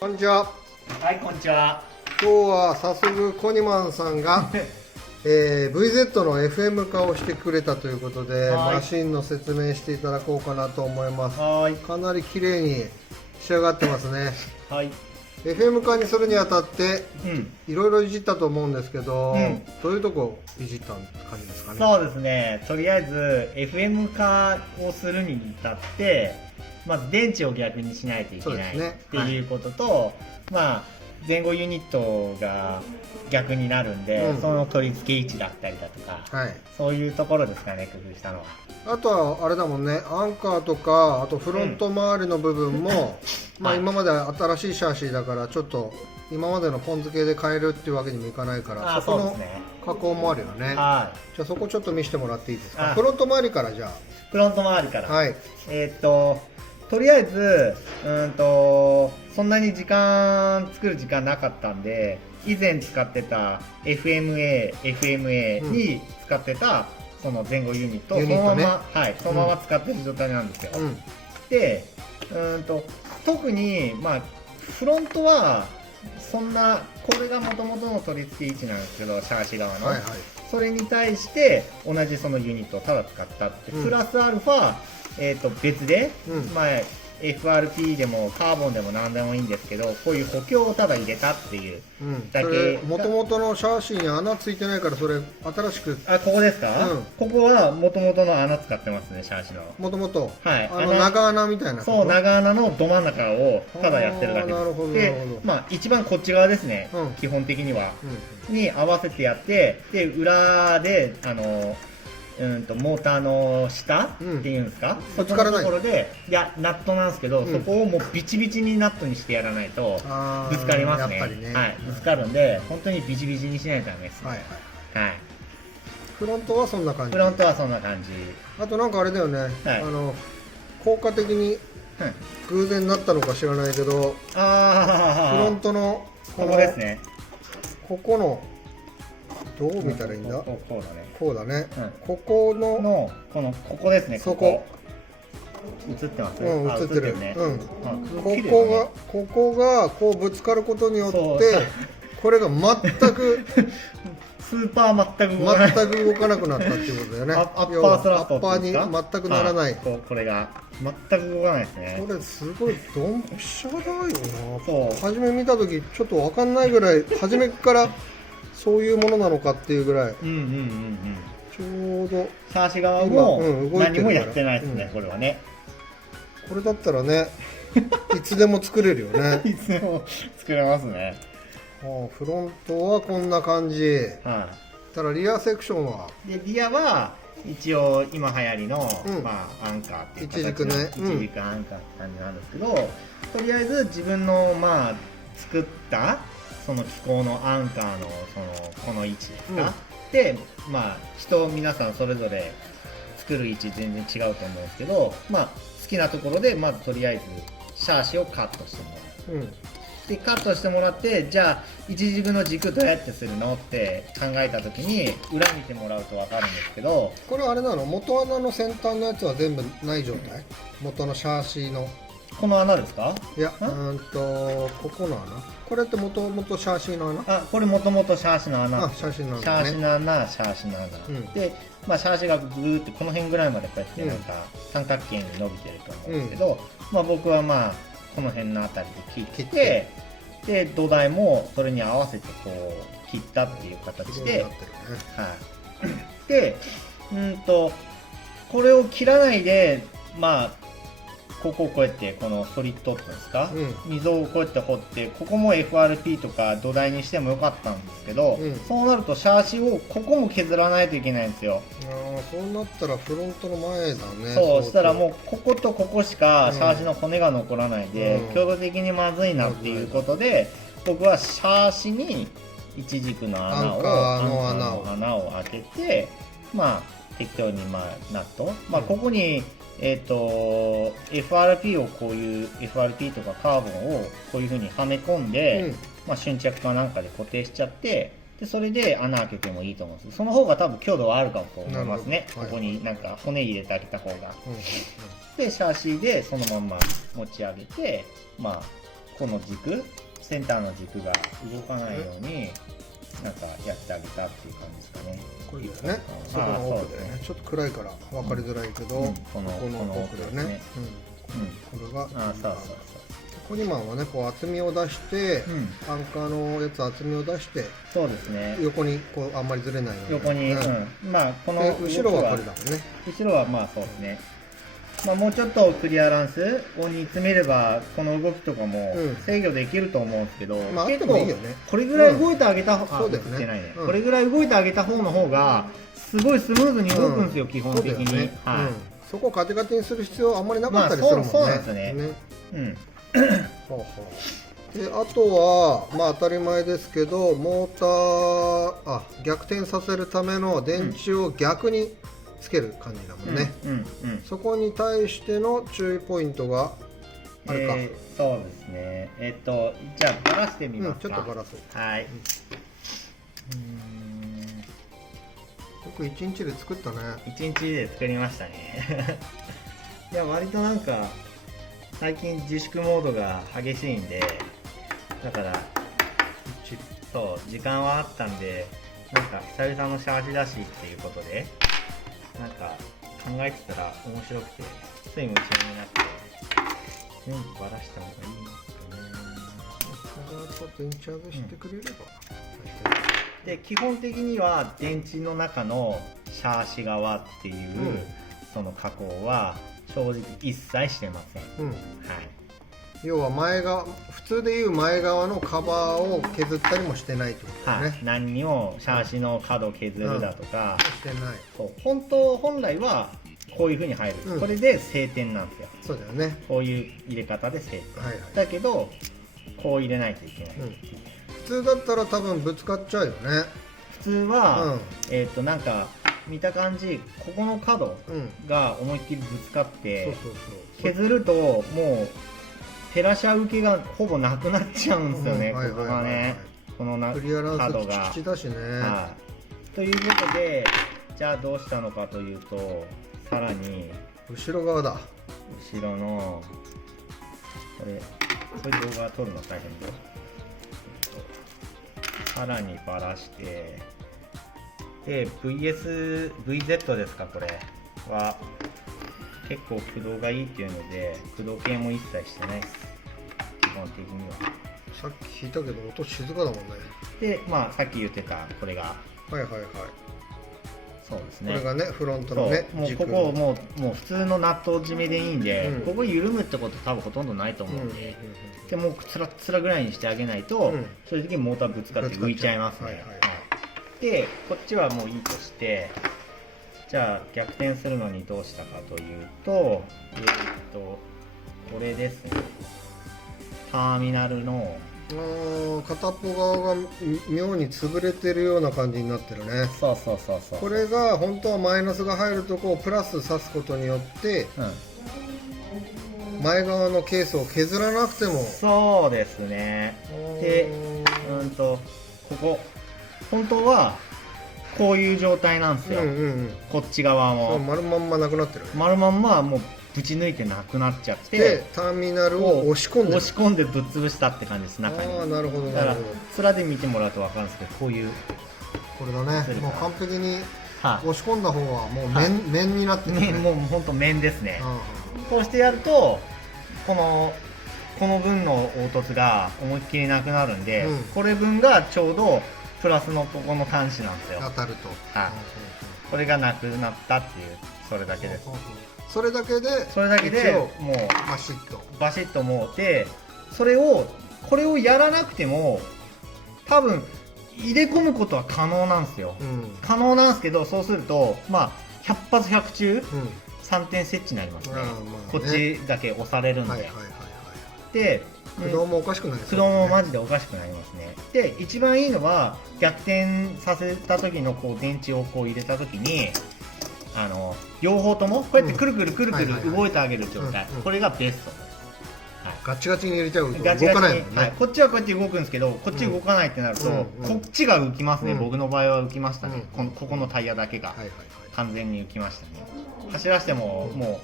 こんにちは。はい、こんにちは。今日は早速コニマンさんが、VZ の FM 化をしてくれたということで、はいマシンの説明していただこうかなと思います。はい。かなり綺麗に仕上がってますね。はい。FM 化にするにあたってうん。いろいろいじったと思うんですけど、うんどういうとこいじった感じですかね。そうですね。とりあえず FM 化をするに至って、まず電池を逆にしないといけない、そうですねっていうことと、まあ前後ユニットが逆になるんで、うんその取り付け位置だったりだとか、はい。そういうところですかね、工夫したのは。あとはあれだもんね、アンカーとかあとフロント周りの部分も、まあはい今まで新しいシャーシーだからちょっと今までのポン付けで変えるっていうわけにもいかないからあ、そこのそうですね。加工もあるよね。はい。じゃあそこちょっと見せてもらっていいですか。あフロント周りからじゃフロント周りから。あ。はい。とりあえず、そんなに作る時間なかったんで、以前使ってた FMA に使ってたその前後ユニットをそのまユニットねま、はい、そのまま使ってる状態なんですよ。うん。で、特に、まあ、フロントは、そんな、これが元々の取り付け位置なんですけど、シャーシ側の。はいはい。それに対して同じそのユニットをただ使ったって、うんプラスアルファ、別で、うんまあ、FRP でもカーボンでも何でもいいんですけど、こういう補強をただ入れたっていううん。だけそれ元々のシャーシーに穴ついてないからそれ新しくあ、ここですか、うんここは元々の穴使ってますね、シャーシの。もともとはい長穴みたいなそう、長穴のど真ん中をただやってるだけあーなるほどです。でなるほど、まあ、一番こっち側ですね、うん基本的には。うんに合わせてやって、で、裏で、モーターの下っていうんですか、そこのところで、いや、ナットなんですけど、うんそこをもうビチビチにナットにしてやらないと、あーぶつかりますね。やっぱりね。はい、ぶつかるんで、本当にビチビチにしないとダメですね。はいはい。はい。フロントはそんな感じ。フロントはそんな感じ。あとなんかあれだよね、効果的にはい。偶然なったのか知らないけど、あー、フロントのここですね。ここのどう見たらいいんだ、こうだね。こうだね、うんここのここですね、そこ映ってますうんあ映ってるね。うんあこ綺麗だねこがここがこうぶつかることによってそうこれが全くスーパー全く動かない。全く動かなくなったっていうことだよね。アッパースラスト要はアッパーにっていうんですか全くならない。これが全く動かないですね。これすごいドンピシャだよな。そう初め見た時ちょっと分かんないぐらい初めからそういうものなのかっていうぐらいうんうんうんうん。ちょうどシャーシ側も今動いてるから何もやってないですね、うんこれはね。これだったらねいつでも作れるよね。いつでも作れますね。フロントはこんな感じ。はただリアセクションはいで、リアは一応今流行りの、うんまあ、アンカーっていう一軸ね形の一軸アンカーって感じなんですけど、とりあえず自分のまあ作ったその機構のアンカーのこの位置ですか、でまあ皆さんそれぞれ作る位置全然違うと思うんですけど、まあ好きなところでまずとりあえずシャーシをカットしてもらう。うんでカットしてもらって、じゃあ一軸の軸どうやってするのって考えた時に裏見てもらうと分かるんですけど、これあれなの、元穴の先端のやつは全部ない状態、元のシャーシーの。この穴ですか？いやここの穴、これってもともとシャーシーの穴。これもともとシャーシの穴。あ、シャーシーのシャ穴ね。ーシの穴、シャーシの穴。うんで、まあ、シャーシがぐーってこの辺ぐらいまでこうやってうんなんか三角形に伸びてると思うんですけど、まあ僕はまあこの辺のあたりで切ってで土台もそれに合わせてこう切ったっていう形で、綺麗になってるね。はい。で、これを切らないで、まあ、ここをこうやって、このソリッドっていうんですか、溝をこうやって掘って、ここも FRP とか土台にしてもよかったんですけど、うんそうなるとシャーシをここも削らないといけないんですよ。ああ、そうなったらフロントの前だね。そうしたらもううこことここしかシャーシの骨が残らないで、強度的にまずいなっていうことで、僕はシャーシに一軸の穴をアンカーの穴をアンカーの穴を開けて、まあ適当にまあナット、まあここにFRP をこういう FRP とかカーボンをこういう風にはめ込んで、まあ瞬着かなんかで固定しちゃって、でそれで穴開けてもいいと思うんです。その方が多分強度はあるかもと思いますね。なるほどここになんか骨入れてあげた方が。うんうんでシャーシでそのまんま持ち上げて、まあこの軸、センターの軸が動かないようになんかやってあげたっていう感じですかね。これですね。そこの奥でね、ちょっと暗いから分かりづらいけど、この奥でね。これが。そうコニマンはね、こう厚みを出して、アンカーのやつ厚みを出して、そうですね。横にこうあんまりずれないように。横に、まあこの後ろはこれだもんね。後ろはまあそうですね。まあもうちょっとクリアランスを煮詰めればこの動きとかも制御できると思うんですけど、結構これぐらい動いてあげた方がこれぐらい動いてあげた方の方がすごいスムーズに動くんですよ、基本的に。そこをカチカチにする必要あんまりなかったりするもんね。そうなんですね。であとは、まあ、当たり前ですけどモーター逆転させるための電池を逆につける感じだもんね。そこに対しての注意ポイントがあるか。そうですね。じゃあバラしてみますか。ちょっとバラす。はい。よく1日で作ったね。1日で作りましたね。いや割となんか最近自粛モードが激しいんで、だからそう時間はあったんで、なんか久々のシャージだしっていうことでなんか考えてたら面白くてつい夢中になって全部バラした方がいいんですかね。電池外してくれれば、で基本的には電池の中のシャーシ側っていう、その加工は正直一切してません。要は前側、普通でいう前側のカバーを削ったりもしてないってことですね。何にもシャーシの角削るだとか、してない。本来はこういう風に入る、これで晴天なんですよ。そうだよね。こういう入れ方で晴天、だけどこう入れないといけない、普通だったら多分ぶつかっちゃうよね。普通は、なんか見た感じここの角が思いっきりぶつかって削るともう照らし合う受けがほぼなくなっちゃうんですよね、ここがね、このクリアランスピチピチだしね。ということでじゃあどうしたのかというと、さらに後ろ側だ。後ろのこれ動画撮るの大変だよ。さらにばらして、で VZ ですか、これは結構駆動がいいっていうので駆動系も一切してないです、基本的には。さっき聞いたけど音静かだもんね。でまあさっき言ってたこれがそうですね、これがねフロントのね、もうここもう普通のナット締めでいいんで、ここ緩むってこと多分ほとんどないと思うんで、でもうつらつらぐらいにしてあげないと、そういう時にモーターぶつかって浮いちゃいますね。でこっちはもういいとして、じゃあ逆転するのにどうしたかというと、これですね、ターミナルの片っぽ側が妙に潰れてるような感じになってるね。そうこれが本当はマイナスが入るとこをプラス刺すことによって、前側のケースを削らなくても。そうですね。でここ本当はこういう状態なんですよ、こっち側も丸まんまなくなってる、丸まんまもうぶち抜いてなくなっちゃって、でターミナルを押し込んでぶっ潰したって感じです、中に。なるほどだから面で見てもらうと分かるんですけど、こういうこれだね、もう完璧に押し込んだ方はもう面になってるね。もう本当面ですね。こうしてやるとこの分の凹凸が思いっきりなくなるんで、これ分がちょうどプラスのここの端子なんですよ、当たると。これがなくなったっていう、それだけです。それだけでもうバシッともうで、これをやらなくても多分入れ込むことは可能なんですよ、可能なんですけど、そうするとまあ100発100中、3点設置になりますね、こっちだけ押されるんで。で駆動もおかしくなりますね。駆動もマジでおかしくなりますね。で一番いいのは逆転させた時のこう電池をこう入れた時に両方ともこうやってくるくる動いてあげる状態、これがベストです。ガチガチに入れちゃうと動かないもんね。こっちはこうやって動くんですけど、こっち動かないってなるとこっちが浮きますね。僕の場合は浮きましたね。ここのタイヤだけが完全に浮きましたね。走らせてもも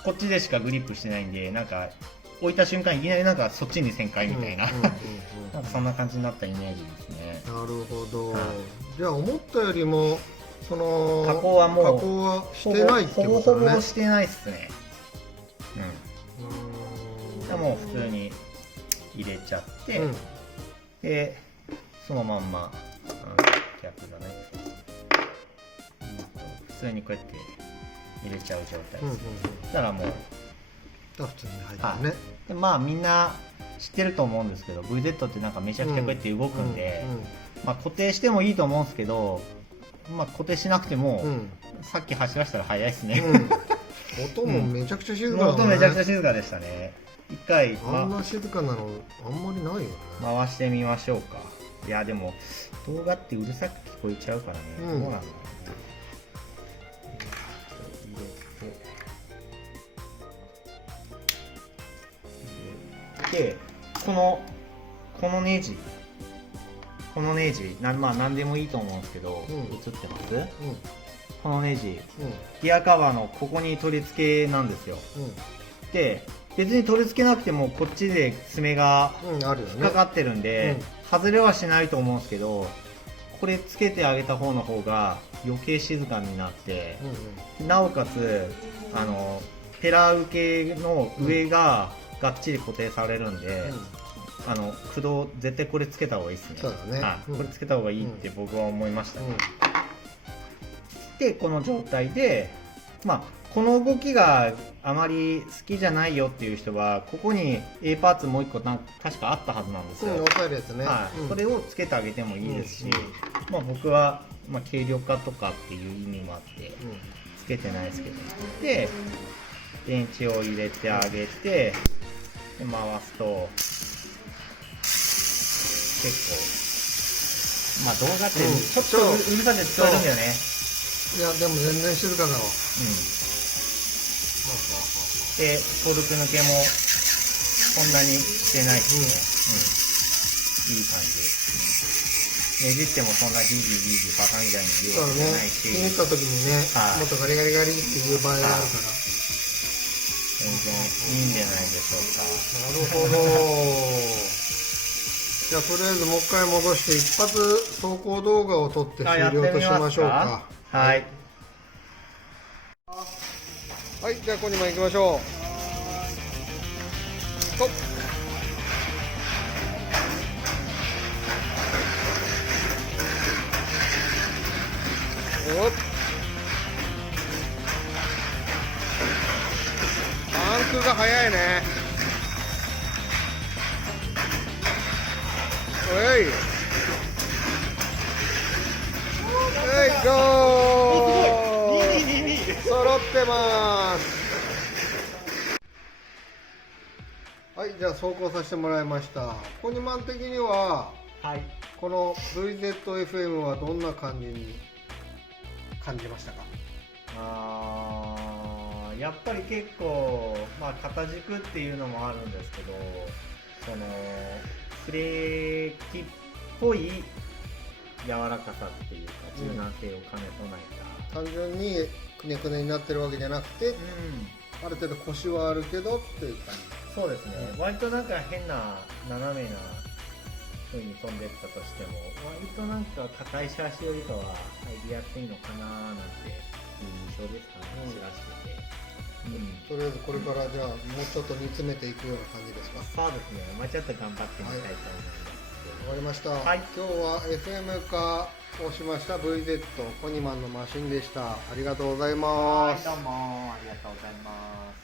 うこっちでしかグリップしてないんで、なんか置いた瞬間いきなりなんかそっちに旋回みたいな、うんうんうんうんなんかそんな感じになったイメージですね。なるほど、はいじゃあ思ったよりもその加工はもう加工はしてないってことだね。ほぼほぼしてないっすね。うーんでもう普通に入れちゃって、うんでそのまんま、キャップだね、普通にこうやって入れちゃう状態うんうんです。うんそしたらもう、普通に入ってるね。でまあみんな知ってると思うんですけど VZ ってなんかめちゃくちゃこうやって動くんで、まあ、固定してもいいと思うんですけど、まあ、固定しなくても、さっき走らせたら速いですね、音もめちゃくちゃ静かだもんね。音めちゃくちゃ静かでしたね。一回、あんな静かなのあんまりないよね。回してみましょうか。いやでも動画ってうるさく聞こえちゃうからね、どうなんだろうな。入れてでこのネジまあ何でもいいと思うんですけど、映ってます？このネジ、ギアカバーのここに取り付けなんですよ。で別に取り付けなくてもこっちで爪が引っかかってるんで、外れはしないと思うんですけど、これつけてあげた方の方が余計静かになって、なおかつペラ受けの上ががっちり固定されるんで、駆動絶対これつけた方がいいですね。そうだね、これつけた方がいいって僕は思いましたね。でこの状態で、まあこの動きがあまり好きじゃないよっていう人はここに A パーツもう1個確かあったはずなんですよ。押さえるやつね。それをつけてあげてもいいですし、まあ僕は、軽量化とかっていう意味もあってつけてないですけど、で電池を入れてあげてで回すと結構、まあ動画ってちょっとうるさく聞こえるんだよね。いやでも全然静かだわ。でトルク抜けもそんなにしてないしね、いい感じ、ねじってもそんなギーギーギーギーバカみたいに言うわけじゃないし、ひねった時にね、もっとガリガリガリっていう場合があるから、全然いいんじゃないでしょうか。なるほど。じゃあとりあえずもう一回戻して一発走行動画を撮って終了としましょうか。はい。はい、じゃあここにも行きましょう。と。おっ。パンクが速いね。おい。はい、ゴー。揃ってます。はい、じゃあ走行させてもらいました。コニマン的には、この VZFM はどんな感じに感じましたか？やっぱり結構、肩軸っていうのもあるんですけど、そのブレーキっぽい柔らかさっていうか柔軟性を兼ね備えた、単純にくねくねになってるわけじゃなくて、ある程度腰はあるけどっていう感じ。そうですね、割となんか変な斜めな風に飛んでったとしても割となんか硬いシャーシよりかは入りやすいのかななんていう印象ですかね、走らせてて。とりあえずこれからじゃあもうちょっと煮詰めていくような感じですか？そうですね、ちょっと頑張ってみたいと思います。わかりました。今日は FM 化をしました VZ コニマンのマシンでした。ありがとうございます。どうもありがとうございます。